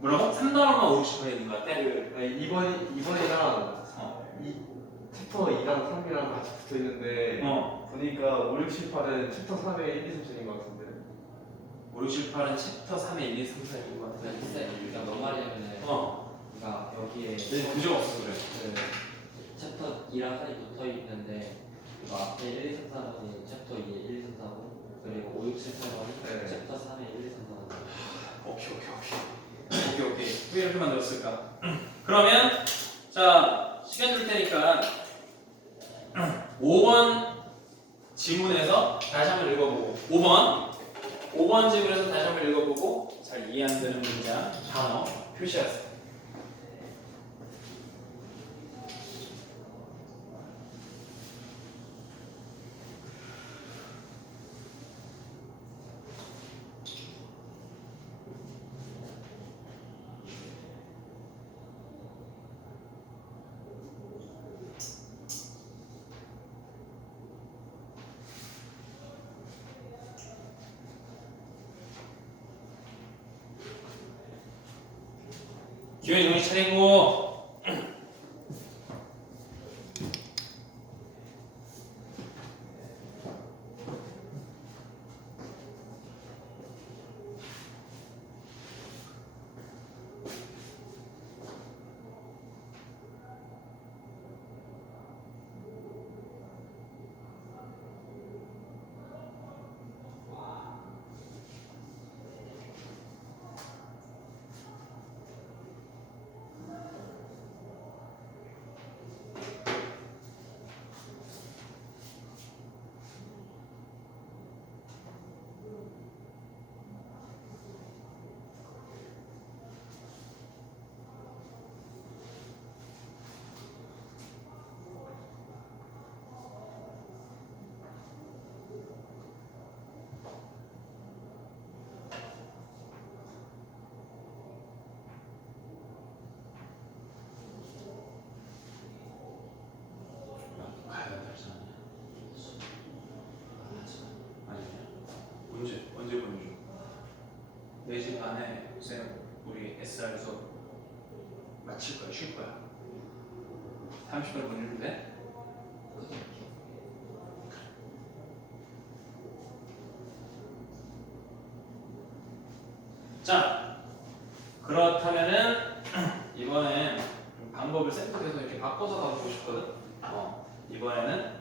뭐라고? 3단원만 5, 60분에 있는 것 같아? 2번이랑 챕터 2랑 3이랑 같이 붙어 있는데 보니까 5, 6, 7, 8은 챕터 3의 1, 2, 3, 4인 것 같은데. 5, 6, 7, 8은 챕터 3의 1, 2, 3, 4인 것 같아. 그러니까 뭔 말이냐면은 그러니까 여기에 그죠 없어서 그래. 그 챕터 2랑 3이 붙어 있는데 그 앞에 1, 2, 3, 4번이 챕터 2의 1, 2, 3, 4번 그리고 5, 6, 7, 8번이 네. 챕터 3의 1, 2, 3, 4번. 오케이. 왜 이렇게 만들었을까? 그러면 자 시간 줄 테니까 5번 지문에서 다시 한번 읽어보고 5번 지문에서 다시 한번 읽어보고 잘 이해 안 되는 문장 단어 표시하세요. 기현이 정신 차리고 언제 보내줘? 4시 반에 쌤 우리 SR 수업 마칠 거야, 쉴 거야. 30분 보내는데? 자, 그렇다면은 이번엔 방법을 쌤께서 이렇게 바꿔서 가보고 싶거든. 이번에는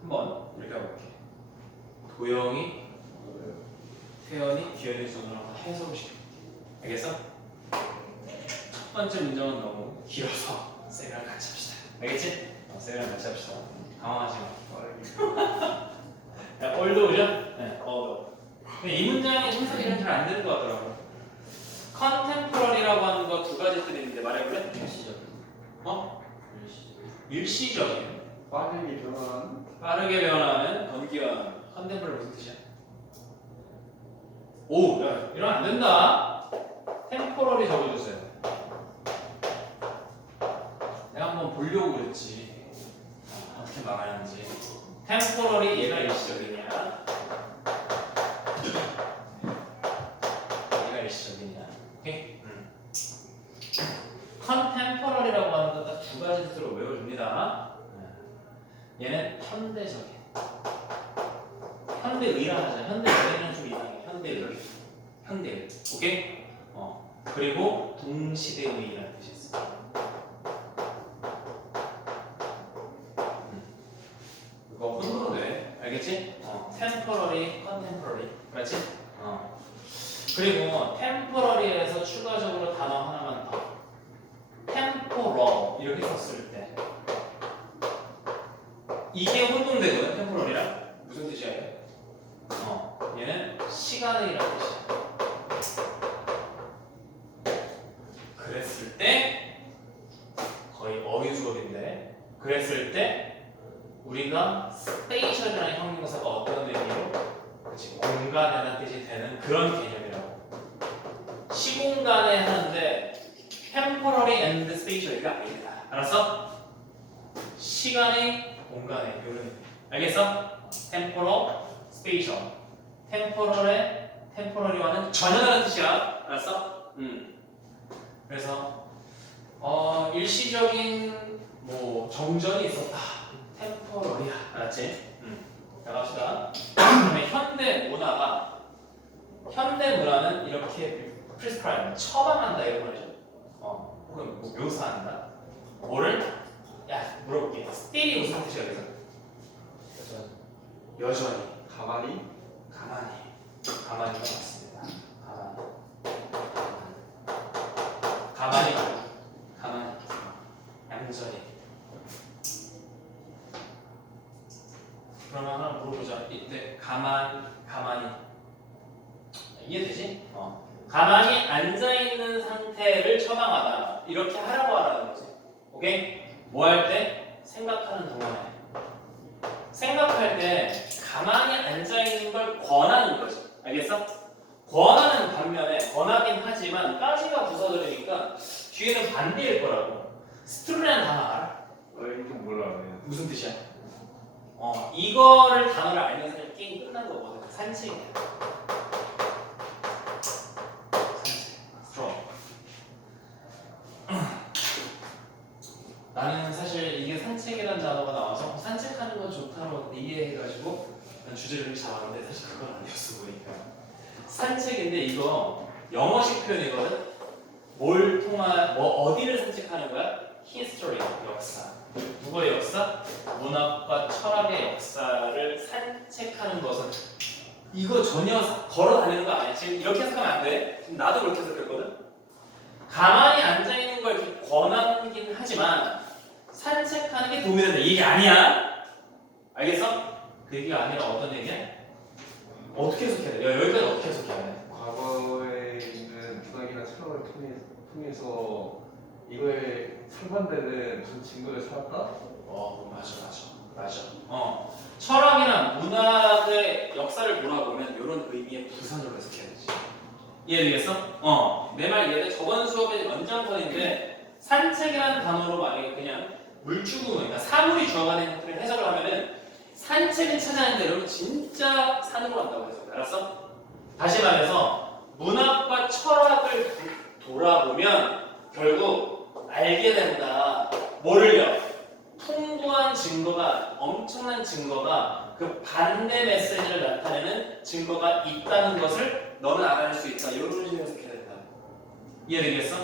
한번 이렇게 해볼게. 도영이, 태연이, 기현이 순으로 해석을 시켜볼게. 알겠어? 첫 번째 문장은 너무 길어서 쌤이랑 같이 합시다. 알겠지? 쌤이랑 같이 합시다. 당황하지 마. 야, 올드 오죠? 네, 이 문장의 해석이 잘 안 되는 것 같더라고. 컨템포러리라고 하는 거 두 가지 뜻이 있는데 말해볼래? 일시적. 일시적인. 빠르게 변하는 건기와 컨템포러리 무슨 뜻이야? 오, 야, 이러면 안 된다. 템포러리 적어주세요. 내가 한번 보려고 그랬지. 어떻게 말하는지. 템포러리 얘가 일시적이냐? 얘가 일시적이냐? 오케이? 컨템포러리라고 하는 건 딱 두 가지 뜻으로 외워줍니다. 얘는 현대적인. 현대의라 하자. 현대의는 좀 이상해. 현대의. 오케이? 그리고 동시대의라는 뜻이 있어. 그거 혼으로 돼. 알겠지? temporary, contemporary. 그렇지? 그리고 temporary에서 추가적으로 단어 하나만 더. temporal 이렇게 썼을 때 이게 혼동되거든. temporal이랑 무슨 뜻이야? 얘는 시간이라는 뜻이야. 그랬을 때 거의 어휘 수업인데 그랬을 때 우리가 스페이셜이라는 형용사가 어떤 의미로 그치 공간이라는 뜻이 되는 그런 개념이라고. 시공간에 하는데 temporary and spatial이가 아니다. 알았어? 시간이 공간에 이런 의미. 알겠어? temporal, spatial. temporal의 temporary와는 전혀 다른 뜻이야. 알았어? 그래서 일시적인 뭐 정전이 있었다. 템포러리야. 알았지? 자 갑시다. 그다음에 현대 문화는 이렇게 프리스크라이브 처방한다 이런 말이죠. 혹은 뭐 묘사한다. 뭐를? 야 물어볼게. 스틸이 무슨 뜻이야 그래서? 여전히. 가만히 가만히가 맞습니다. 가만히 얌전히. 그러면 하나 물어보자. 이때 가만히 이해되지? 가만히 앉아 있는 상태를 처방하다. 이렇게 하라고 하라는 거지. 오케이? 뭐 할 때? 생각하는 동안에. 생각할 때 가만히 앉아 있는 걸 권하는 거지. 알겠어? 권하는 반면에 권하긴 하지만 까지가 부서져니까 뒤에는 반대일 거라고. 스트루라는 단어 알아? 이거 몰라요. 무슨 뜻이야? 이거를 단어를 알면 사실 게임 끝난 거거든. 산책이야. 산책. 스트롱. 나는 사실 이게 산책이라는 단어가 나와서 산책하는 건 좋다고 이해해가지고 난 주제를 이렇게 잡았는데 사실 그건 아니었어 보니까. 산책인데 이거 영어식 표현이거든. 어디를 산책하는 거야? history, 역사. 누구의 역사? 문학과 철학의 역사를 산책하는 것은 이거 전혀 걸어 다니는 거 아니야. 지금 이렇게 해석하면 안 돼. 지금 나도 그렇게 해석했거든. 가만히 앉아 있는 걸 이렇게 권하긴 하지만 산책하는 게 도움이 된다. 이게 아니야. 알겠어? 그 얘기가 아니라 어떤 얘기야? 어떻게 해석해야 돼? 여기까지 어떻게 해석해야 돼? 과거에 있는 문학이나 철학을 통해서 이거에 상반되는 전 증거를 찾았다? 맞아. 철학이나 문학의 역사를 돌아보면 이런 의미의 부산으로 해석해야 되지. 이해되겠어? 내 말 이해돼? 저번 수업의 연장선인데 산책이라는 단어로 만약에 그냥 물주구, 그러니까 사물이 주어가 되는 그런 해석을 하면은 산책을 찾아내는데 여러분 진짜 산으로 간다고 해서 알았어? 다시 말해서 문학과 철학을 돌아보면 결국 알게 된다. 뭐를요? 풍부한 증거가, 엄청난 증거가 그 반대 메시지를 나타내는 증거가 있다는 것을 너는 알아낼 수 있다. 이런 식으로 해석해야 된다. 이해되겠어?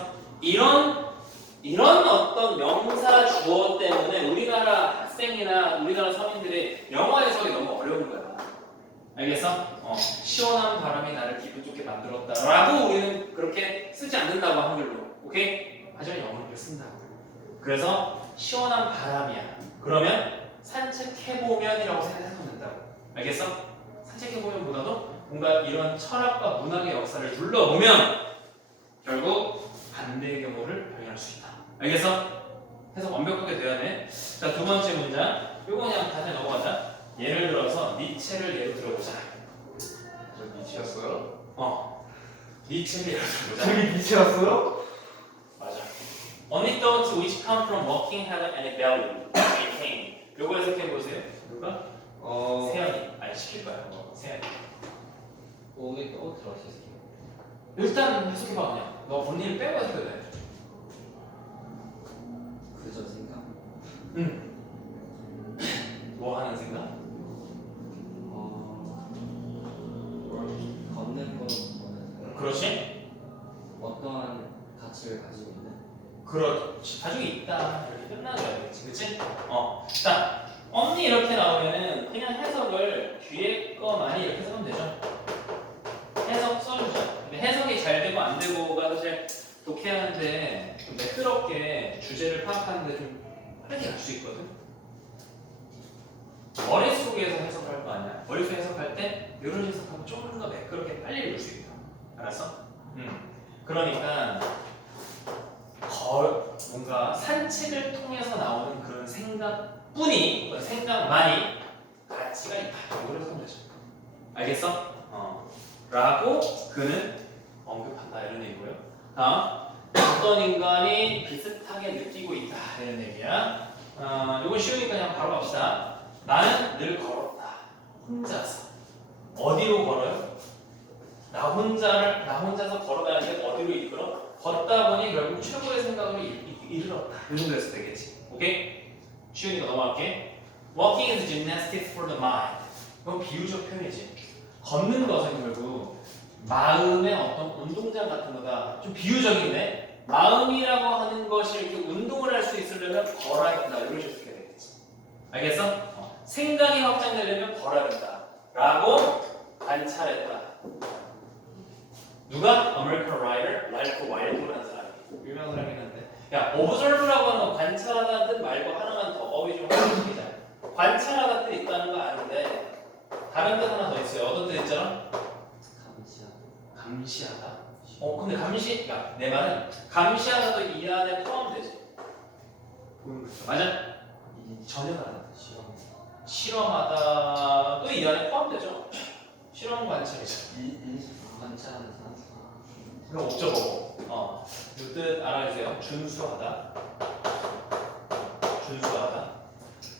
이런 어떤 명사 주어 때문에 우리나라 학생이나 우리나라 서민들이 영어 해석이 너무 어려운 거야. 알겠어? 시원한 바람이 나를 기분 좋게 만들었다 라고 우리는 그렇게 쓰지 않는다고 한글로. 오케이? 하지만 영어는 그렇게 쓴다고. 그래서 시원한 바람이야. 그러면 산책해보면이라고 생각하면 된다고. 알겠어? 산책해보면보다도 뭔가 이런 철학과 문학의 역사를 둘러보면 결국 반대의 경우를 발견할 수 있다. 알겠어? 해석 완벽하게 돼야 돼. 자, 두 번째 문장. 요거 그냥 다시 넘어가자. 예를 들어서 니체를 예로 들어보자. 저 니치였어요? 니체를 예로 들어보자. 저기 니치였어요? 맞아. Only thoughts which come from walking have any value. maintain. 요거 해석해 보세요. 누가? 세연이. 아니 시킬 거야. 세연이. 오게 또 들어주세요. 일단 해석해봐 그냥. 너 본인을 빼고 해석해도 돼. 그저 생각. 뭐 하는 생각? 걷는 거는 생각. 그렇지? 어떠한 가치를 가지고 있는. 그렇지. 가지고 있다. 이렇게 끝나는 거야. 그치? 자, 언니 이렇게 나오면은 그냥 해석을 뒤에 거 많이 이렇게 써면 되죠. 해석 써주자. 근데 해석이 잘 되고 안 되고가 사실 독해하는데 좀 매끄럽게 주제를 파악하는데 좀 빠르게 갈 수 있거든. 머릿속에서 해석할 거 아니야. 머릿속에 해석할 때 이런 해석하면 좀 더 매끄럽게 빨리 읽을 수 있다. 알았어? 그러니까 뭔가 산책을 통해서 나오는 그런 생각뿐이, 생각만이 가치가 있다. 이걸 해석하면 되죠. 알겠어? 라고 그는 언급한다. 이런 얘기고요. 다음, 어떤 인간이 비슷하게 느끼고 있다. 이런 얘기야. 이건 쉬우니까 그냥 바로 갑시다. 나는 늘 걸었다. 혼자서. 어디로 걸어요? 나 혼자서 걸어가는 게 어디로 이끌어? 걷다 보니 결국 최고의 생각으로 이르렀다. 이 정도 했을 되겠지. 오케이? 쉬우니까 넘어갈게. Walking is gymnastics for the mind. 이건 비유적 표현이지. 걷는 것은 결국 마음의 어떤 운동장 같은 거다. 좀 비유적인데 마음이라고 하는 것이 이렇게 운동을 할 수 있으려면 걸어야 된다. 이런 식으로 쓰게 되겠지. 알겠어? 생각이 확장되려면 걸어야 된다. 라고 관찰했다. 누가? American writer, 랄프 와일드라는 사람이. 유명한 사람이 있는데. 야, observe라고 하는 건 관찰하다는 뜻 말고 하나만 더 어휘 좀 해주시자. 관찰하다 뜻 있다는 거 아는데 다른 뜻 하나 더 있어요. 어떤 뜻 있잖아? 감시하다. 근데 감시, 야, 내 말은 감시하다도 이 안에 포함되지. 맞아? 전혀 다른 실험. 실험하다도 이 안에 포함되죠. 실험 관찰이죠. 관찰하는 사람. 그럼 옥저버. 그 뜻 알아주세요. 준수하다. 준수하다.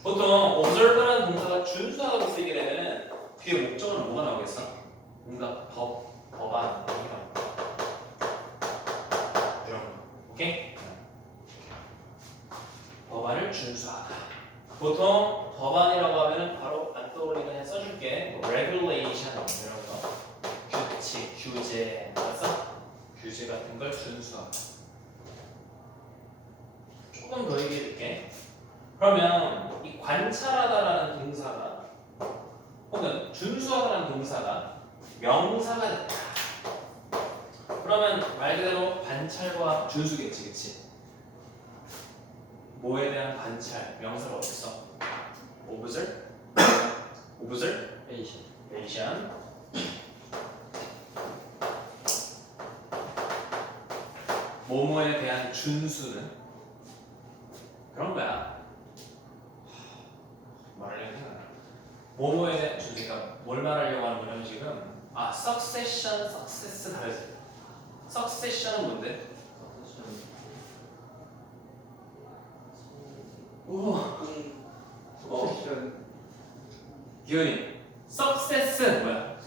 보통 observe라는 동사가 준수하다고 쓰이게 되면 뒤에 목적어는 뭐가 나오겠어? 뭔가 법안 이런 거. 오케이? 법안을 준수하다. 보통 법안이라고 하면 바로 안 떠올리는 해 써줄게. 뭐 regulation 이런 거. 규칙, 규제, 알았어? 규제 같은 걸 준수하다. 조금 더 얘기해줄게. 그러면 이 관찰하다라는 동사가 혹은 준수하다라는 동사가 명사가 됐다. 그러면 말 그대로 관찰과 준수겠지, 그치? 뭐에 대한 관찰, 명사를 어떻게 써? observation. 뭐뭐에 대한 준수는 그런 거야. 말하려고 생각나. 뭐뭐에 대한 준수가 뭘 말하려고 하는 거냐면 지금 succession, success 다르지. succession은 뭔데? 기현이 success는 뭐야?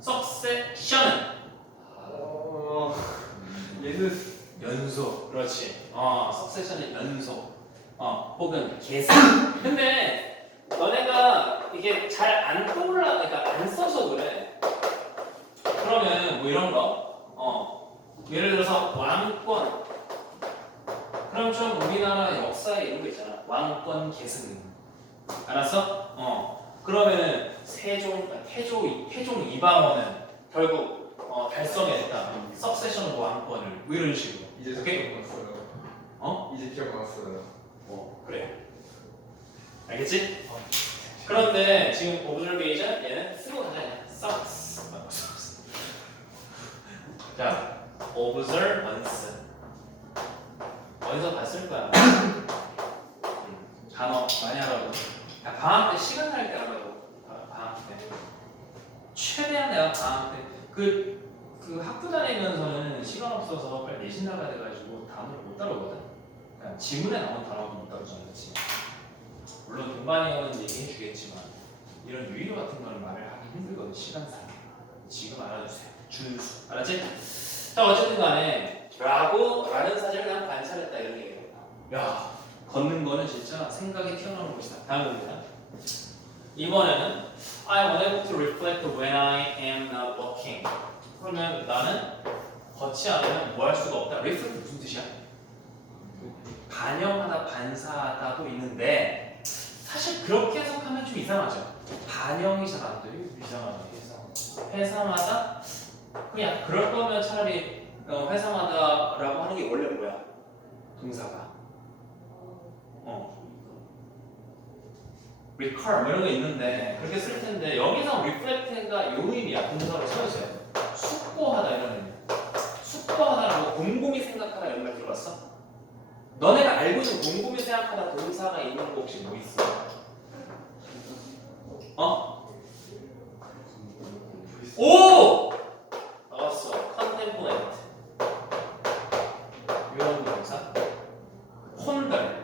succession은 얘는 연속. 그렇지. succession은 연속. 혹은 계산. 근데 너네가 이게 잘 안 떠올라, 그러니까 안 써서 그래. 그러면 뭐 이런 거, 예를 들어서 왕권. 그럼 좀 우리나라 역사에 이런 거 있잖아. 왕권 계승. 알았어? 그러면 태종 이방원은 결국 달성했다. 석세션 왕권을 뭐 이런 식으로. 이제 오케이? 기억 났어요. 이제 기억 났어요. 그래. 알겠지? 그런데 지금 observation 얘는 쓰고 다녀. sucks. 자, observance. 어디서 봤을 거야. 단어 많이 알아보고. 야, 방학 때 시간 날 때 알아보고. 방학 때. 최대한 내가 방학 때 그 학교 다니면서는 시간 없어서 빨리 내신 나가야 돼가지고 단어를 못 다루거든. 그냥 지문에 나온 단어도 못 다루잖아, 그렇지? 물론 동반이어는 얘기해 주겠지만 이런 유의어 같은 거는 말을 하기 힘들거든, 시간상. 지금 알아주세요. 준수. 알았지? 자, 어쨌든 간에 라는 사실을 그냥 관찰했다 이런 얘기예요. 야, 걷는 거는 진짜 생각이 튀어나오는 것이다. 다음입니다. 이번에는 I wanted to reflect when I am not walking. 그러면 나는 걷지 않으면 뭐 할 수가 없다. reflect 무슨 뜻이야? 반영하다, 반사하다도 있는데 사실 그렇게 해석하면 좀 이상하죠. 반영이 잘 안 돼요. 이상하다. 회상하다? 그냥 그럴 거면 차라리 회상하다라고 하는 게 원래 뭐야? 동사가. recall 뭐 이런 거 있는데 그렇게 쓸 텐데 여기서 reflect가 요 의미야. 동사로 써주세요. 숙고하다 이런 의미. 숙고하다라고 곰곰이 생각하다 이런 말 들어봤어? 너네가 알고 있는 곰곰이 생각하다 동사가 있는 거 혹시 뭐 있어? 오! 나왔어. contemplate. 이런 동사. ponder.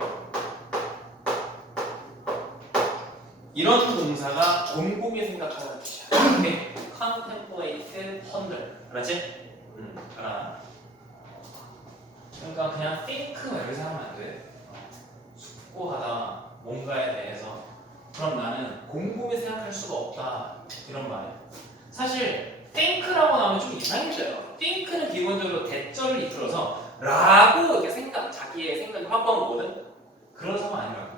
이런 동사가 곰곰이 생각하는 뜻이야. contemplate think ponder. 알았지? 알아. 그러니까 그냥 think 이렇게 생각하면 안 돼. 숙고하다 뭔가에 대해서. 그럼 나는 곰곰이 생각할 수가 없다 이런 말이야. 사실 think라고 나오면 좀 이상해져요. think는 기본적으로 대절을 이끌어서 라고 이렇게 자기의 생각을 확보한 거거든. 그런 상황 아니라고.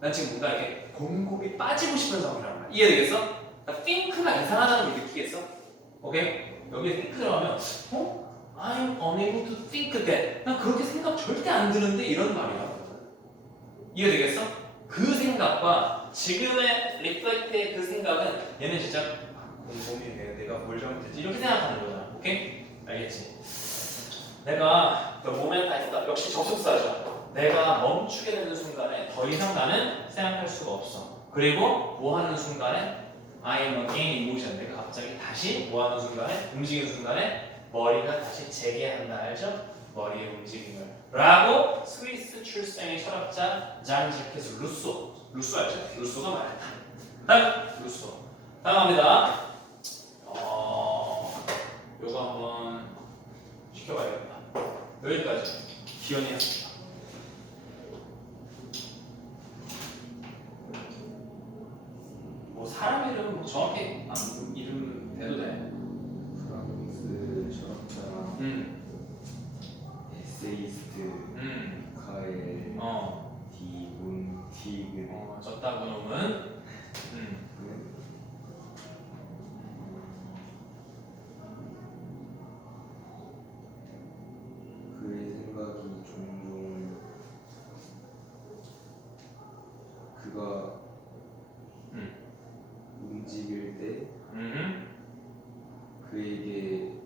난 지금 뭔가 이렇게 곰곰이 빠지고 싶은 상황이란 말이야. 이해되겠어? 그러니까 think가 이상하다는 걸 느끼겠어? 오케이? 여기에 think 들어가면 I'm unable to think that. 난 그렇게 생각 절대 안 드는데 이런 말이야. 이해되겠어? 그 생각과 지금의 reflect의 그 생각은 얘는 진짜 곰곰이 내가 뭘 잘못했지 이렇게 생각하는 거잖아. 오케이? 알겠지? 내가 그 moment I stop 역시 접속사죠. 내가 멈추게 되는 순간에 더 이상 나는 생각할 수가 없어. 그리고 뭐 하는 순간에 I am again in motion. 내가 갑자기 다시 뭐 하는 순간에 움직이는 순간에 머리가 다시 재개한다. 알죠? 머리의 움직임을 라고 스위스 출생의 철학자 장 자케스 루소 알죠? 루소가 말했다. 다음 루소. 다음 갑니다. 요거 한번 시켜봐야겠다. 여기까지 기원이 했습니다. 뭐 사람 이름 뭐 정확히 이름 대도 돼. 프랑스 철학자, 에세이스트, 카엘, 디 몬티그. 적다 그놈은 그의 생각이 종종 그가 움직일 때 그에게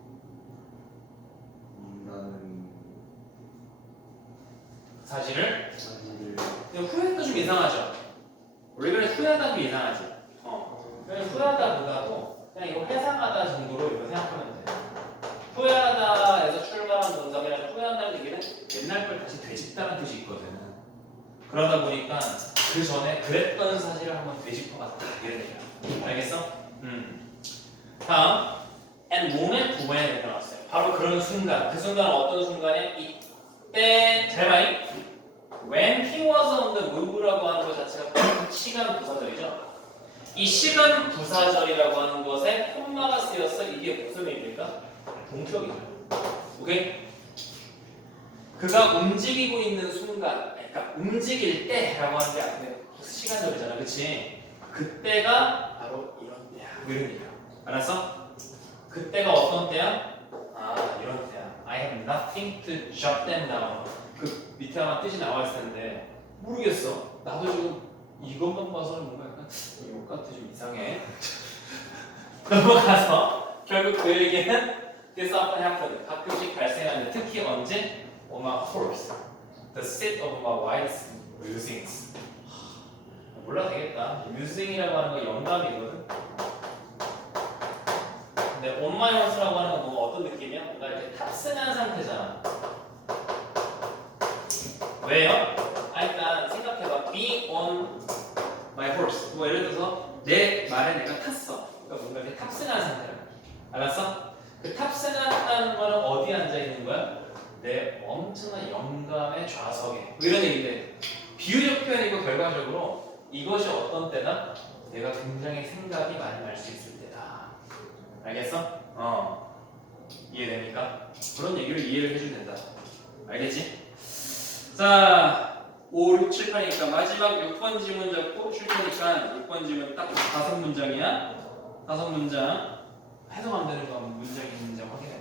있다는 사실을 사실을 후회도 좀 이상하죠. 우리가 후회하다도 이상하지. 그냥 후회하다보다도 그냥 이거 회상하다 정도로 이거 생각하면 돼. 후회하다에서 출발한 동사면 후회한다는 얘기는 옛날 걸 다시 되짚다는 뜻이 있거든. 그러다 보니까 그 전에 그랬던 사실을 한번 되짚어봤다 이런 얘기야. 알겠어? 다음 and moment when에 나왔어요. 바로 그런 순간. 그 순간은 어떤 순간이야? 이때 잘 봐요. When he was on the move라고 하는 것 자체가 시간 부사절이죠. 이 시간 부사절이라고 하는 것에 콤마가 쓰였어. 이게 무슨 의미입니까? 동격이죠. 오케이? 그가 움직이고 있는 순간, 그러니까 움직일 때라고 하는 게 아니라 시간절이잖아, 그렇지? 그때가 바로 이런 때야, 이런 얘기야. 알았어? 그때가 어떤 때야? 이런 때야. I have nothing to jot them down. 그 밑에 아마 뜻이 나와 있을 텐데 모르겠어. 나도 지금 이것만 봐서는 뭔가 약간 이것 같아 좀 이상해. 넘어가서 결국 그 얘기는 This often happens. 가끔씩 발생하는 특히 언제? On my horse, the seat of my wife's musings. 몰라 되겠다. musing이라고 하는 거 영감이거든. 근데 on my horse라고 하는 건 뭐 어떤 느낌이야? 뭔가 이렇게 탑승한 상태잖아. 왜요? 일단 생각해봐. Be on my horse. 뭐 예를 들어서 내 말에 내가 탔어. 그러니까 뭔가 이렇게 탑승한 상태라. 알았어? 그 탑승한다는 거는 어디에 앉아 있는 거야? 내 엄청난 영감의 좌석에. 뭐 이런 얘기인데 비유적 표현이고 결과적으로 이것이 어떤 때다? 내가 굉장히 생각이 많이 날 수 있을 때다. 알겠어? 이해됩니까? 그런 얘기를 이해를 해주면 된다. 알겠지? 자, 5, 6, 7, 8이니까 마지막 6번 지문 잡고 줄 테니까 6번 지문 딱 5문장이야. 5문장 해석하면 되는 거 문장이 있는지 확인해.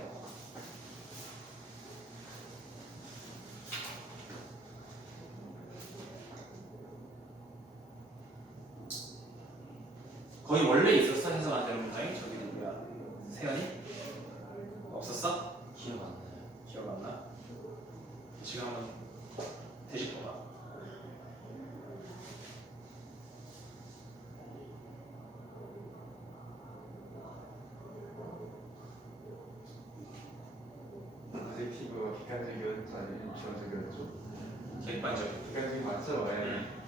거의 원래 있었어? 해석 안 되는 문장이? 저기 누구야? 세연이? 없었어? 기억 안 나요. 기억 안 나? 지금 한번 되짚어봐. 어젝티브가 객관적이었죠? 아니면 주관적이었죠? 객관적. 객관적이 맞죠? 예.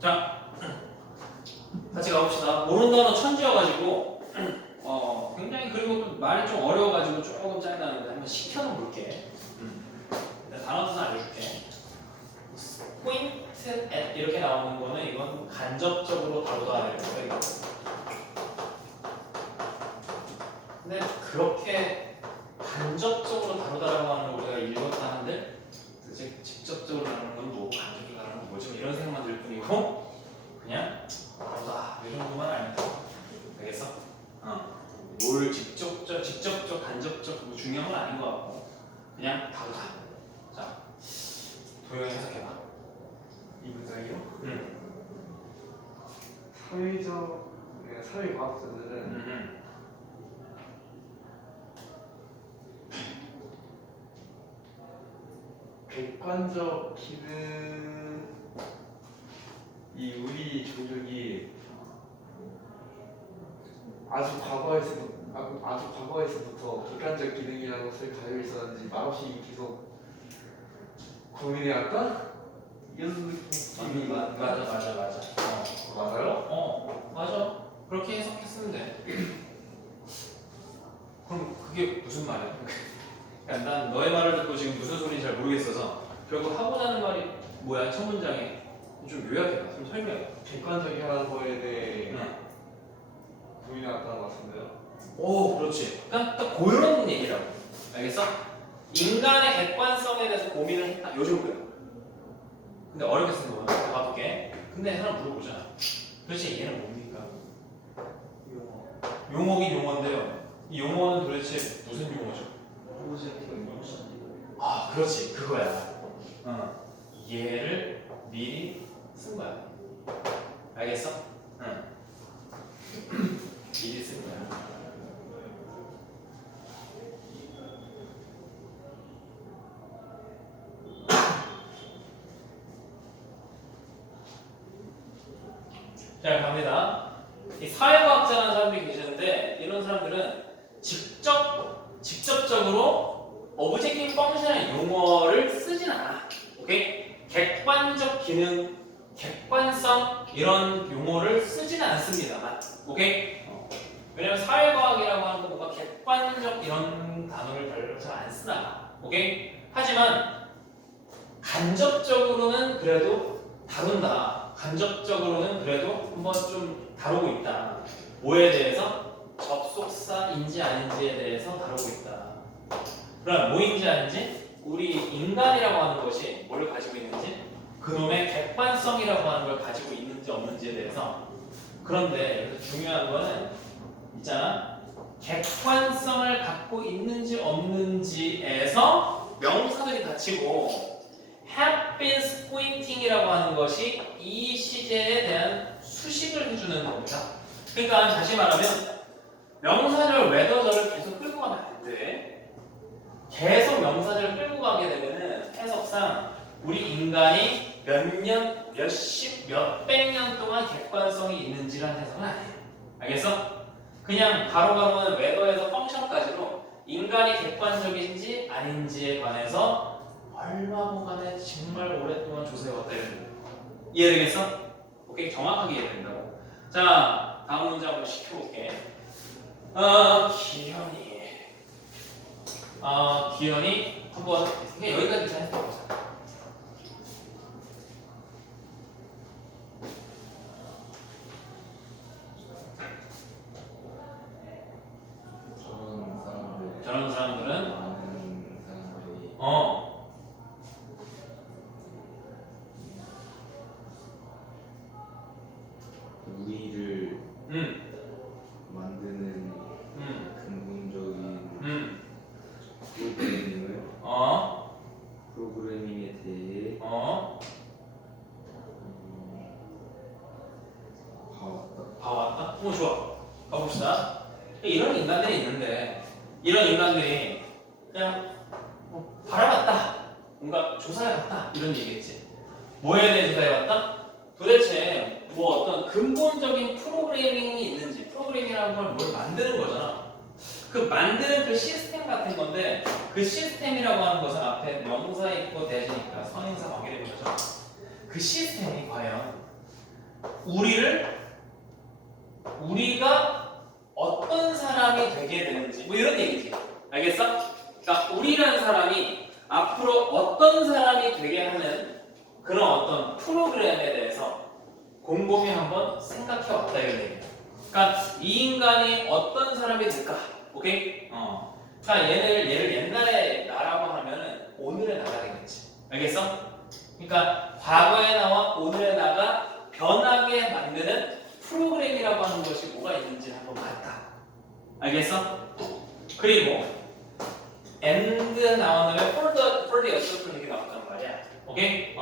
자, 같이 가봅시다. 모르는 단어 천지여가지고 굉장히 그리고 또 말이 좀 어려워가지고 조금 짜증나는데 한번 시켜는 볼게. 일단 단어 뜻은 알려줄게. point at 이렇게 나오는 거는 이건 간접적으로 다루다 이렇게 써있고. 근데 그렇게 간접적으로 다루다라고 하는 걸 우리가 읽었다는데 도대체 직접적으로 다루는 건 뭐고 간접적으로 다루는 건 뭐지? 이런 생각만 들 뿐이고 그냥 다루다 이 정도만 알면 돼. 알겠어? 뭘 직접적, 간접적 뭐 중요한 건 아닌 것 같고 그냥 다루다. 자, 도영이 해석해봐. 이 문장이요? 응. 사회과학자들은 객관적 기능이 우리 종족이 아주 과거에서부터 객관적 기능이라는 것을 가지고 있었는지 말없이 계속 고민해왔다? 이런 느낌. 맞아. 맞아요? 맞아. 그렇게 해석했으면 돼. 그럼 그게 무슨 말이야? 그러니까 난 너의 말을 듣고 지금 무슨 소리인지 잘 모르겠어서 결국 하고자 하는 말이 뭐야? 첫 문장에 좀 요약해봐. 좀 설명해봐. 객관적이라는 거에 대해 응. 고민해왔다는 것 같은데요? 오, 그렇지. 그냥 딱 그런 얘기라고. 알겠어? 인간의 객관성에 대해서 고민을 했다. 요 정도야. 근데 어렵게 쓴 거야. 봐볼게. 근데 하나 물어보자. 도대체 얘는 뭡니까? 용어긴 용어인데요. 이 용어는 도대체 무슨 용어죠? 아, 그렇지. 그거야. 얘를 미리 쓴 거야. 알겠어? 응. 미리 쓴 거야. 자, 갑니다. 이 사회과학자라는 사람들이 계시는데 이런 사람들은 직접적으로 오브젝티브 펑션의 용어를 쓰진 않아. 오케이? 객관적 기능, 객관성 이런 용어를 쓰지는 않습니다만. 오케이? 왜냐면 사회과학이라고 하는 건 뭔가 객관적 이런 단어를 별로 잘 안 쓰나. 오케이? 하지만 간접적으로는 그래도 다룬다. 간접적으로는 그래도 한번 좀 다루고 있다. 뭐에 대해서? 접속사인지 아닌지에 대해서 다루고 있다. 그럼 뭐인지 아닌지? 우리 인간이라고 하는 것이 뭘 가지고 있는지? 그놈의 객관성이라고 하는 걸 가지고 있는지 없는지에 대해서. 그런데 여기서 중요한 거는 있잖아. 객관성을 갖고 있는지 없는지에서 명사들이 닫히고 have been squinting이라고 하는 것이 이 시제에 대한 수식을 해주는 겁니다. 그러니까 다시 말하면 명사절 whether절을 계속 끌고 가면 안 돼. 계속 명사절을 끌고 가게 되면은 해석상 우리 인간이 몇 년, 몇십, 몇백 년 동안 객관성이 있는지라는 해석은 아니에요. 알겠어? 그냥 바로바로는 whether에서 펑션까지로 인간이 객관적인지 아닌지에 관해서 얼마 보관에 정말 오랫동안 조사해왔다 이런 거. 이해되겠어? 오케이? 정확하게 이해된다고. 자, 다음 문제 한번 시켜볼게. 기현이 한번 그냥 여기까지 잘 해보자. 저런 사람들은 우리를 만드는 근본적인 프로그래밍에 대해 봐왔다? 좋아. 가봅시다. 이런 인간들이 있는데 이런 인간들이 그냥 바라봤다. 뭔가 조사해봤다. 이런 얘기겠지. 뭐에 대해 조사해봤다? 도대체 뭐 어떤 근본적인 프로그래밍이 있는지. 프로그래밍이라는 걸 뭘 만드는 거잖아. 그 만드는 그 시스템 같은 건데 그 시스템이라고 하는 것은 앞에 명사 있고 대지니까 선행사 관계되는 거죠. 그 시스템이 과연 우리가 어떤 사람이 되게 되는지 뭐 이런 얘기지. 알겠어? 그러니까 우리라는 사람이 앞으로 어떤 사람이 되게 하는 그런 어떤 프로그램에 대해서 곰곰이 한번 생각해 왔다 이런 얘기야. 그러니까 이 인간이 어떤 사람이 될까? 오케이? 그러니까 얘를 옛날의 나라고 하면은 오늘의 나가 되겠지. 알겠어? 그러니까 과거의 나와 오늘의 나가 변하게 만드는 프로그램이라고 하는 것이 뭐가 있는지 한번 봤다. 알겠어? 그리고 and 나온 다음에 for the adjustment 이렇게 나왔단 말이야. 오케이?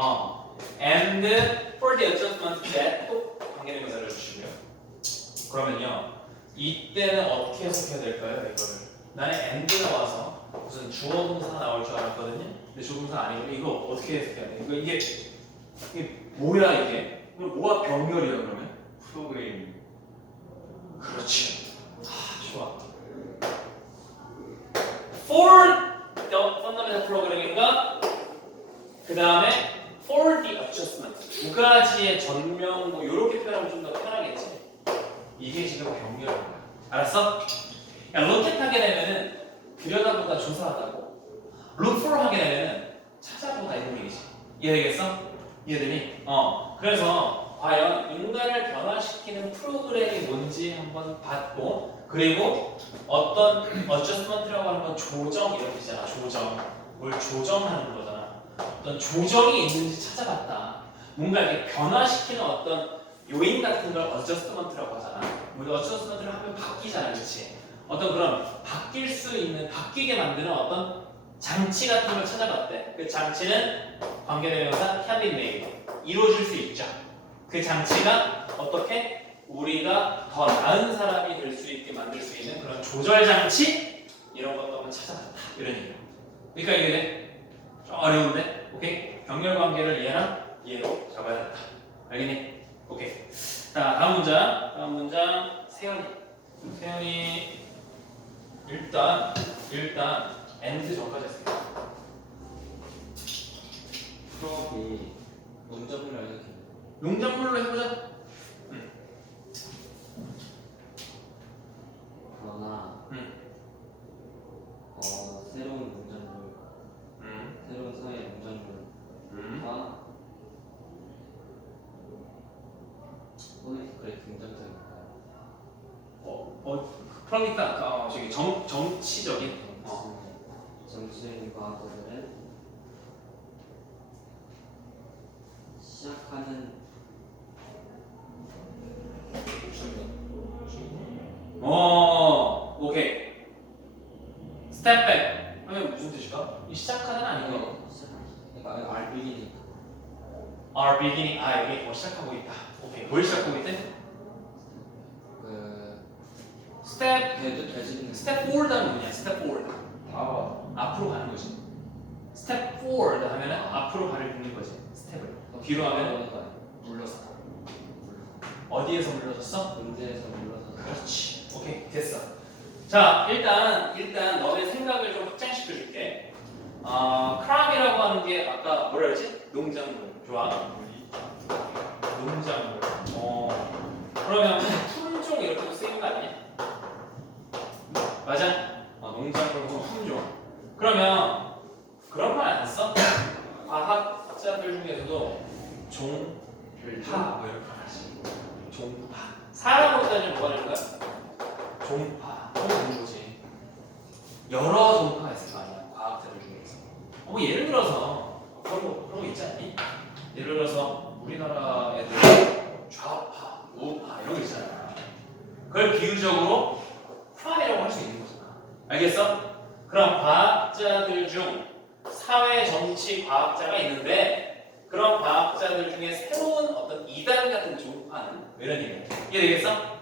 and for the adjustment that 또 관계대명사를 주시고요. 그러면요. 이때는 어떻게 해석해야 될까요? 이거를. 나는 and 나와서 무슨 주어 동사가 나올 줄 알았거든요. 근데 주어 동사 아니고 이거 어떻게 해석해야 돼? 이게 뭐야 이게? 이거 뭐가 병렬이야 그러면? 프로그램. 그렇지. 좋아. For the fundamental programming과 그 다음에 for the adjustment 두 가지의 전명 뭐 이렇게 표현하면 좀 더 편하겠지. 이게 지금 병렬인 거야. 알았어? 야, look at 하게 되면은 들여다보다 조사하다고. look for 하게 되면은 찾아보다 이런 얘기지. 이해되겠어? 이해되니? 그래서 과연 인간을 변화시키는 프로그램이 뭔지 한번 봤고, 그리고 어떤 adjustment라고 하는 건 조정 이런 뜻이잖아. 조정. 뭘 조정하는 거잖아. 어떤 조정이 있는지 찾아봤다. 뭔가 이렇게 변화시키는 어떤 요인 같은 걸 adjustment라고 하잖아. 우리 adjustment를 하면 바뀌잖아, 그렇지? 어떤 그런 바뀔 수 있는, 바뀌게 만드는 어떤 장치 같은 걸 찾아봤대. 그 장치는 관계대명사 can be made. 이루어질 수 있죠. 그 장치가 어떻게 우리가 더 나은 사람이 될 수 있게 만들 수 있는 그런 조절 장치 이런 것도 한번 찾아봤다. 이런 얘기야. 그러니까 이게 좀 어려운데, 오케이? 병렬 관계를 얘랑 얘로 잡아야 된다. 알겠니? 오케이. 자, 다음 문장 세연이. 일단 and 전까지 했어요. 프로비 문자분을 알려줘. 농작물로 해보자. 그러나 새로운 문장물, 새로운 사회의 문장물과 그래 긍정적인가요? 그러니까 저기 정치적인. 정치적인 과학자들은 시작하는 오케이. 스텝백 하면 무슨 뜻일까? 이 시작하는 아니고 그러니까 R beginning are beginning. 여기 시작하고 있다. 오케이. 뭘 시작하고 있대? 그 스텝 되지는 forward 하면 뭐냐? 스텝 forward. 아, 앞으로 가는 거지. 스텝 forward 하면은 앞으로 발을 딛는 거지. 스텝을. 뒤로 하면 물러서. 어디에서 물러섰어? 문제에서 물러서 그렇지. 오케이. 됐어. 자, 일단 너의 생각을 좀 확장시켜 줄게. 크랍이라고 하는 게 아까 뭐라 그랬지? 농작물. 좋아. 농작물. 그러면 품종 이렇게도 쓰이는 거 아니냐? 맞아? 농작물 혹은 품종. 그러면 그런 말 안 써? 과학자들 중에서도 종파 뭐 이렇게 말하지. 종파. 사람으로 따지면 뭐가 될까요? 종파. 그런 거지. 여러 종파가 있을 거 아니야. 과학자들 중에서. 뭐 예를 들어서 그런 거 있지 않니? 예를 들어서 우리나라 애들 좌파, 우파 이런 거 있잖아. 그걸 비유적으로 프라이라고 할 수 있는 거잖아. 알겠어? 그럼 과학자들 중 사회, 정치, 과학자가 있는데 그런 과학자들 중에 새로운 어떤 이단 같은 종파는 이런 얘기야. 이해되겠어?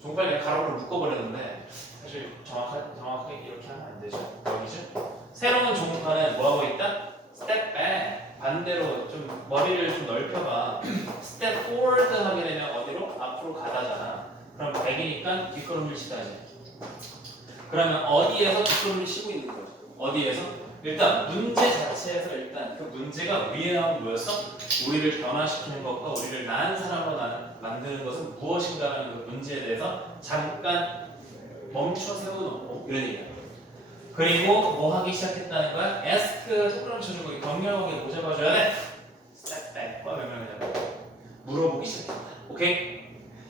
종파를 그냥 가로로 묶어버렸는데 사실 정확하게 이렇게 하면 안 되죠. 여기죠? 새로운 종파는 뭐하고 있다? 스텝 백. 반대로 좀 머리를 좀 넓혀봐. 스텝 포워드 하게 되면 어디로? 앞으로 가다잖아. 그럼 백이니까 뒷걸음질 치다지. 그러면 어디에서 뒷걸음을 치고 있는 거죠? 어디에서? 일단 문제 자체에서 일단 그 문제가 위에 나온 뭐였어? 우리를 변화시키는 것과 우리를 나은 사람으로 만드는 것은 무엇인가라는 그 문제에 대해서 잠깐 멈춰 세워놓고 이런 얘기야. 그리고 뭐 하기 시작했다는 거야? ask 동그라미 쳐주고 경멸하게 뭐 잡아줘야 돼? step back 물어보기 시작했다. 오케이?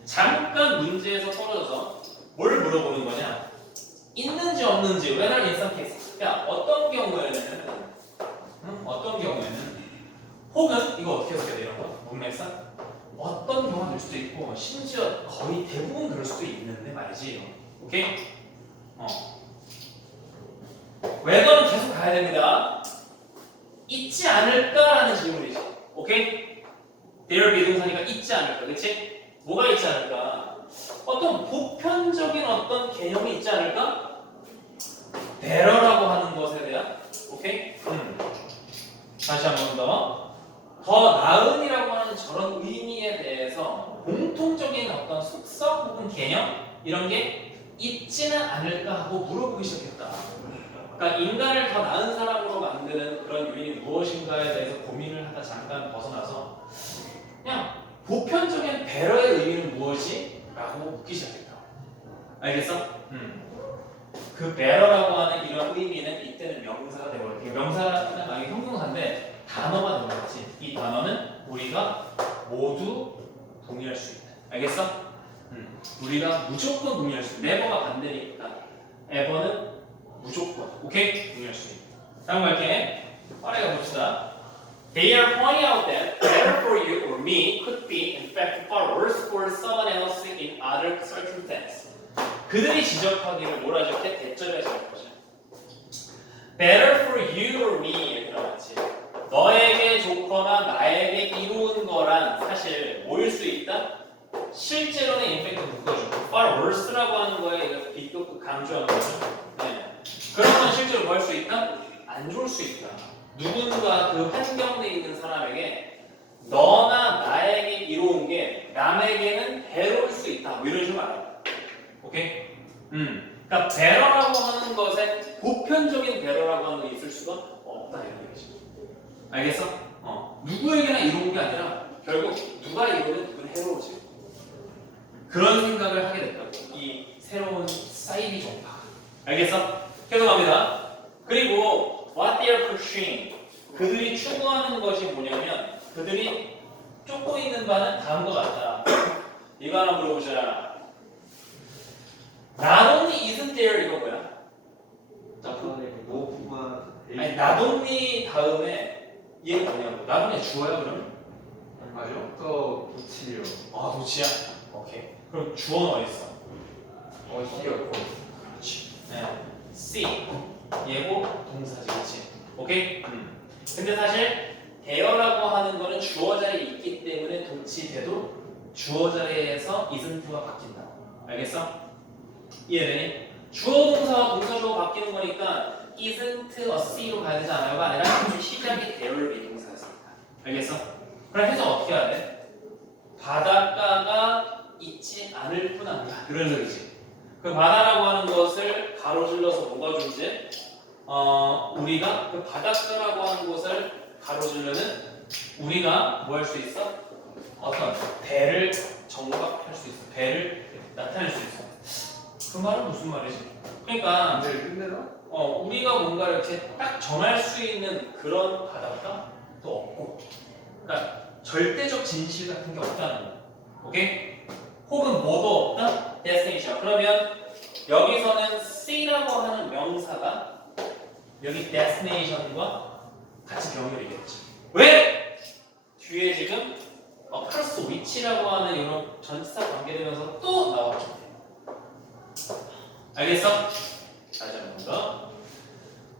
잠깐 문제에서 떨어져서 뭘 물어보는 거냐? 있는지 없는지 whether in some cases. 야 어떤 경우에는 어떤 경우에는 혹은 이거 어떻게 해석해야 돼 이런 거? 문맥상 어떤 경우가 될 수도 있고 심지어 거의 대부분 그럴 수도 있는데 말이지. 오케이? whether는 계속 가야 됩니다. 있지 않을까라는 질문이지. 오케이? there 비동사니까 있지 않을까, 그렇지? 뭐가 있지 않을까? 어떤 보편적인 어떤 개념이 있지 않을까? better라고 하는 것에 대한, 오케이? 다시 한 번 더 나은이라고 하는 저런 의미에 대해서 공통적인 어떤 속성 혹은 개념 이런 게 있지는 않을까 하고 물어보기 시작했다. 그러니까 인간을 더 나은 사람으로 만드는 그런 요인이 무엇인가에 대해서 고민을 하다 잠깐 벗어나서 그냥 보편적인 배려의 의미는 무엇이? 라고 묻기 시작했다. 알겠어? 그 배려라고 하는 이런 의미는 이때는 명사가 되버려. 명사는 만약에 형용사인데 단어가 되는 거지. 이 단어는 우리가 모두 동의할 수 있다. 알겠어? 우리가 무조건 동의할 수 있다. never가 반대니까 ever는 무조건. 오케이? 동의할 수 있다. 다음 갈게. 빠르게 봅시다. They are pointing out that better for you or me could be in fact far worse for someone else in other circumstances. 그들이 지적하기를 뭐라 적게 대절해 적을 거죠. Better for you or me 들어봤지. 너에게 좋거나 나에게 이로운 거란 사실 뭐일 수 있다? 실제로는 인팩트 묶어줘. far worse라고 하는 거에 이거 비교급 강조하는 거죠. 네. 그러면 실제로 뭐 할 수 있다? 안 좋을 수 있다. 누군가 그 환경 내에 있는 사람에게 너나 나에게 이로운 게 남에게는 해로울 수 있다. 뭐 이런 식으로 말해요. 오케이? 그러니까 배러라고 하는 것에 보편적인 배러라고 하는 게 있을 수가 없다 이런 얘기죠. 알겠어? 누구에게나 이로운 게 아니라 결국 누가 이로면 누구는 해로워지고 그런 생각을 하게 됐다고. 이 새로운 사이비 종파. 알겠어? 계속합니다. 그리고 what they are pursuing 그들이 추구하는 것이 뭐냐면 그들이 쫓고 있는 바는 다음과 같다. 이거 하나 물어보자. Not only isn't there 이거 뭐야? 뭐뿐만 아니 not only 다음에 얘 뭐냐고. not only 주어야 그러면? 아니요? 또 도치요. 아 도치야? 오케이. 그럼 주어는 어디 있어? 어디였고? 그렇지. 네. C 예고 동사지, 그렇지? 오케이? 근데 사실 대여라고 하는 거는 주어 자리에 있기 때문에 도치돼도 주어 자리에서 isn't가 바뀐다. 알겠어? 이해되니? 주어 동사와 동사 주어 바뀌는 거니까 isn't a C로 가야 되지 않아요가 아니라 시작이 대여를 비동사였습니다. 알겠어? 그럼 해서 어떻게 해야 돼? 바닷가가 있지 않을 뿐 아니라 이런 소리지. 그 바다라고 하는 것을 가로질러서 뭐가 존재? 우리가 그 바닷가라고 하는 것을 가로질러는 우리가 뭐 할 수 있어? 어떤 배를 정박할 수 있어. 배를 나타낼 수 있어. 그 말은 무슨 말이지? 그러니까 이제 끝내나? 우리가 뭔가 이렇게 딱 정할 수 있는 그런 바닷가도 없고, 그러니까 절대적 진실 같은 게 없다는 거. 오케이? 혹은 뭐도 없다? destination. 그러면 여기서는 C라고 하는 명사가 여기 destination과 같이 병렬이겠지. 왜? 뒤에 지금 플러스 위치라고 하는 이런 전치사 관계되면서 또 나왔죠. 알겠어? 다시 한 번 더.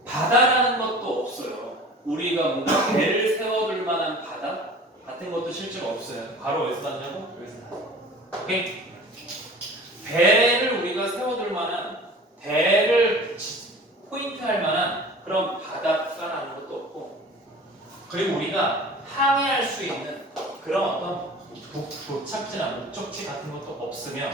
바다라는 것도 없어요. 우리가 뭔가 배를 세워둘 만한 바다 같은 것도 실제로 없어요. 바로 어디서 났냐고? 여기서 났어. 오케이? 배를 우리가 세워둘 만한, 배를 포인트할 만한 그런 바닷가라는 것도 없고, 그리고 우리가 항해할 수 있는 그런 어떤 도착지나 목적지 같은 것도 없으면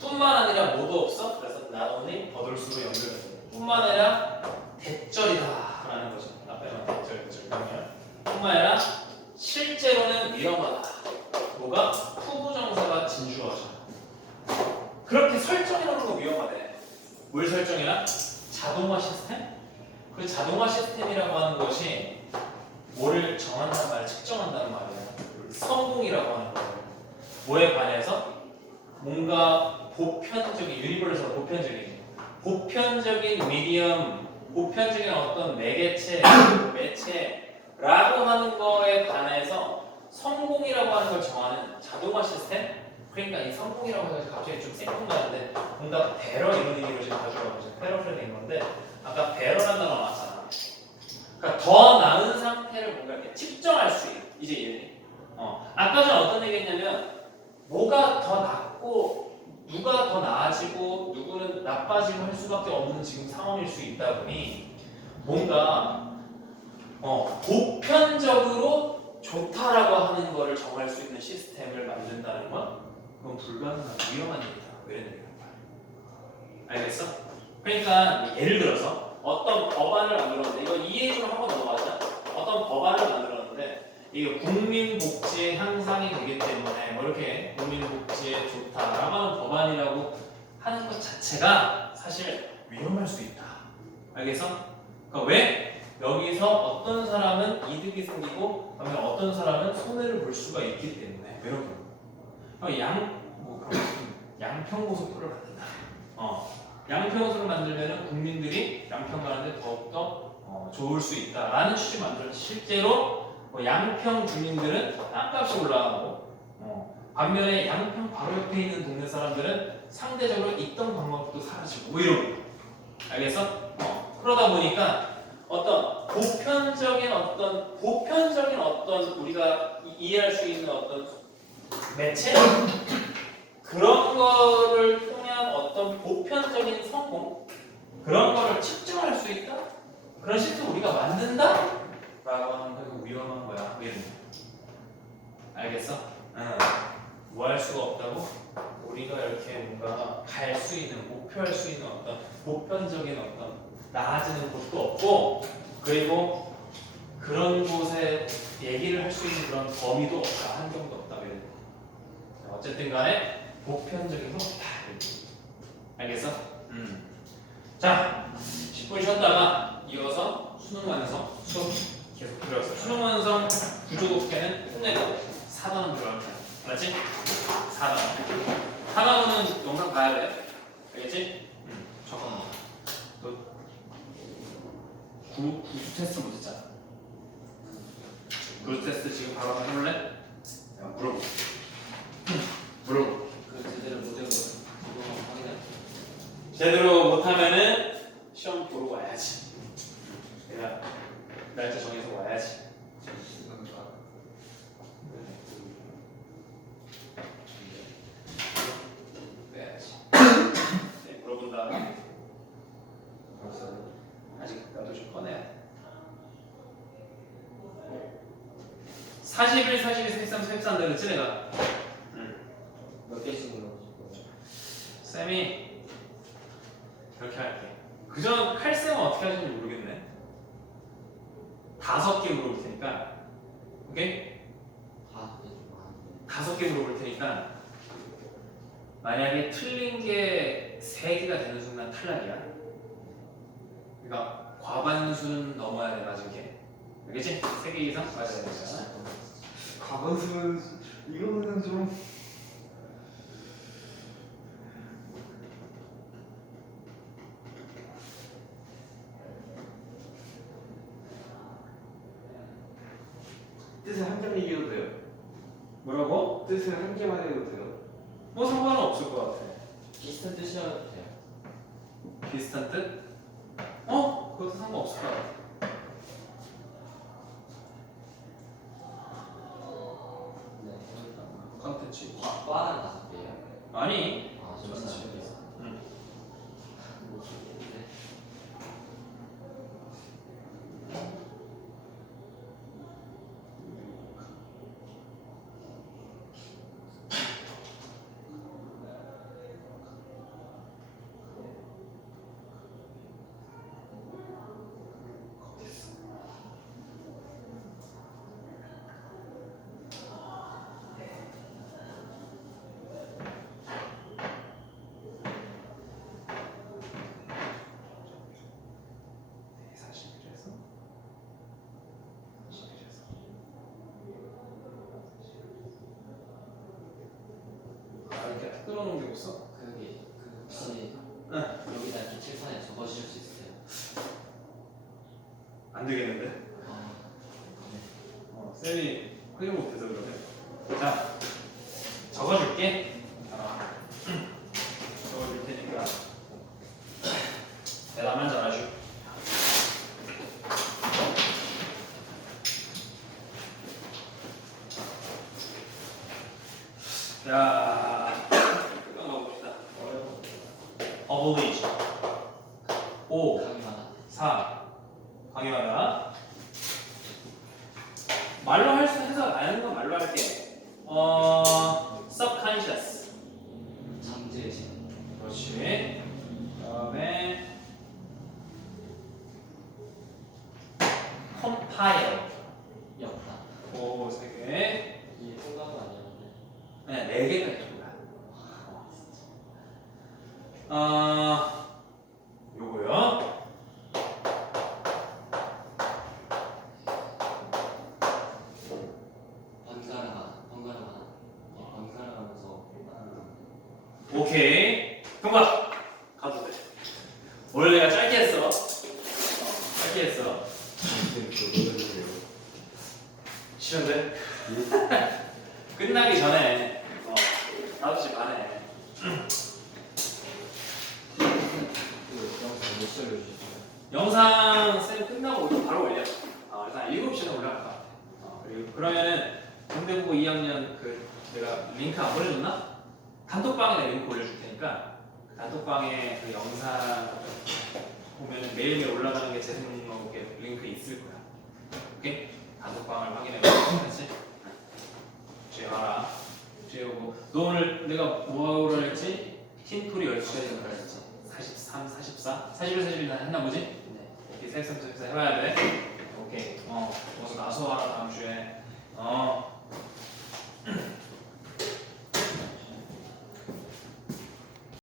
뿐만 아니라 뭐도 없어? 그래서 not only 버들수로 연결돼. 뿐만 아니라 대절이다라는 거죠. 앞에는 대절. 뿐만 아니라 실제로는 위험하다. 뭐가? 뭐가 투부정사가 진주어죠. 그렇게 설정해놓는 거 위험하대. 뭘 설정해놔? 자동화 시스템? 그 자동화 시스템이라고 하는 것이 뭐를 정한다는 말, 측정한다는 말이야. 성공이라고 하는 거예요. 뭐에 관해서? 뭔가 보편적인, 유니버설 보편적인 미디엄, 보편적인 어떤 매체라고 하는 거에 관해서 성공이라고 하는 걸 정하는 자동화 시스템? 그러니까 이 성공이라고 해서 갑자기 좀 생뚱맞는데 뭔가 배러 이런 의미로 지금 가져가고 있어요. 패러프레딩인 건데 아까 배러라는 단어 나왔잖아. 그러니까 더 나은 상태를 뭔가 이렇게 측정할 수 있는 이제 이해되니? 아까 전에 어떤 얘기했냐면 뭐가 더 낫고 누가 더 나아지고 누구는 나빠지고 할 수밖에 없는 지금 상황일 수 있다 보니 뭔가 보편적으로 좋다라고 하는 거를 정할 수 있는 시스템을 만든다는 건 그건 불가능한 위험한 일이다. 이런 얘기를 거야. 알겠어? 그러니까 예를 들어서 어떤 법안을 만들었는데 이거 이해해주면 한번 넘어가자. 어떤 법안을 만들었는데 이게 국민복지의 향상이 되기 때문에 뭐 이렇게 국민복지에 좋다라고 하는 법안이라고 하는 것 자체가 사실 위험할 수 있다. 알겠어? 그러니까 왜? 여기서 어떤 사람은 이득이 생기고 그다음에 어떤 사람은 손해를 볼 수가 있기 때문에 왜 이렇게 양평고속도로를 만든다. 양평고속도로를 만들면은 국민들이 양평 가는데 더욱더 좋을 수 있다라는 취지 만들어 실제로 양평 주민들은 땅값이 올라가고 반면에 양평 바로 옆에 있는 동네 사람들은 상대적으로 있던 방법도 사라지고 뭐 이런 거. 알겠어? 그러다 보니까 어떤 보편적인 어떤 우리가 이해할 수 있는 어떤 매체 그런 거를 통한 어떤 보편적인 성공 그런 거를 측정할 수 있다? 그런 시스템 우리가 만든다? 라고 하는 거 위험한 거야. 이런 거. 알겠어? 뭐 할 수가 없다고? 우리가 이렇게 뭔가 갈 수 있는 목표할 수 있는 어떤 보편적인 어떤 나아지는 곳도 없고 그리고 그런 곳에 얘기를 할 수 있는 그런 범위도 없다. 한정도 없다. 이런 거. 어쨌든 간에 보편적인 거 없다. 알겠어? 자, 10분 쉬었다가 이어서 수능 완성 수업 계속 들어갔어요. 수능 완성 구조독해는 끝내고 4단원 들어갈 거야. 알았지? 4단원 영상 봐야 돼. 알겠지? 잠깐만. 너 구수 테스트 못했잖아. 구수 테스트 지금 바로 한번 해볼래? 내가 물어볼게. 물어볼게. 그 제대로 못된 거 그거 확인할 제대로 못하면은 시험 보러 와야지. 내가 날짜 정해서 와야지. 빼야지. 네, 물어본 다음에 아직 나도 좀 꺼내야 돼. 41, 42, 43, 44 그랬지 내가? 몇 개씩 물어보실 거예요? 쌤이 그렇게 할게. 그전 칼쌤은 어떻게 하시는지 모르겠네. 5개 물어볼 테니까, 오케이? 다 그게 좀 많은데 5개 물어볼 테니까 만약에 틀린 게 3개가 되는 순간 탈락이야. 그러니까 과반수는 넘어야 돼 맞은 게. 알겠지? 3개 이상 맞아야 되잖아. 과반수는 이거는 좀 뜻을 한 점 얘기해도 돼요? 뭐라고? 뜻을 한 개만 해도 돼요? 뭐 상관은 없을 것 같아. 비슷한 뜻이라도 돼요. 비슷한 뜻? 그것도 상관없을 것 같아. 네. 컨텐츠. 과는 5개예요. 아니. 아 좀 그렇지. 비슷해요. 응. 이렇게 뜯어놓은 게 없어? 그 혹시 응. 여기다 이렇게 칠판에 적어주실 수 있어요? 안 되겠는데? 아, 쌤이 확인 못해서 그러네. 자, 적어줄게. 적어줄 테니까 대답만 잘하시오. 자, 이거 넣어봅시다. 어블리지 5, 강의마다 4 강의마다 말로 할 수 해서 아는 건 말로 할게. subconscious. 잠재의식 그렇지. 그다음에 compile. 였다. 오, 3개. 이게 통과가 아니었는데. 네, 4개까지 정답. 요거요. 번갈아가면서 오케이. 통과. 가도 돼. 원래 내가 짧게 했어. 짧게 했어. 선생님 저거 해주세요. 싫은데? 끝나기 전에 5시 반에 그 영상 몇 시에 올려주셨어요? 영상 쌤 끝나고 바로 올려. 그래서 한 7시간 올라갈 것 같아. 그리고 그러면은 공대국어 2학년 그 내가 링크 안 보내줬나? 단톡방에 내가 링크 올려줄 테니까 그 단톡방에 그 영상 보면은 매일매일 올라가는 게 재생목에 링크 있을 거야. 오케이? 단톡방을 확인해 보겠지? 재화라. 재우고 너 오늘 내가 뭐하고 했지? 팀플이 12시까지 된다 했지? 43, 44? 41, 41 했나 보지? 네. 오케이, 셀 해봐야 돼. 오케이. 어서 나서 하라 다음 주에.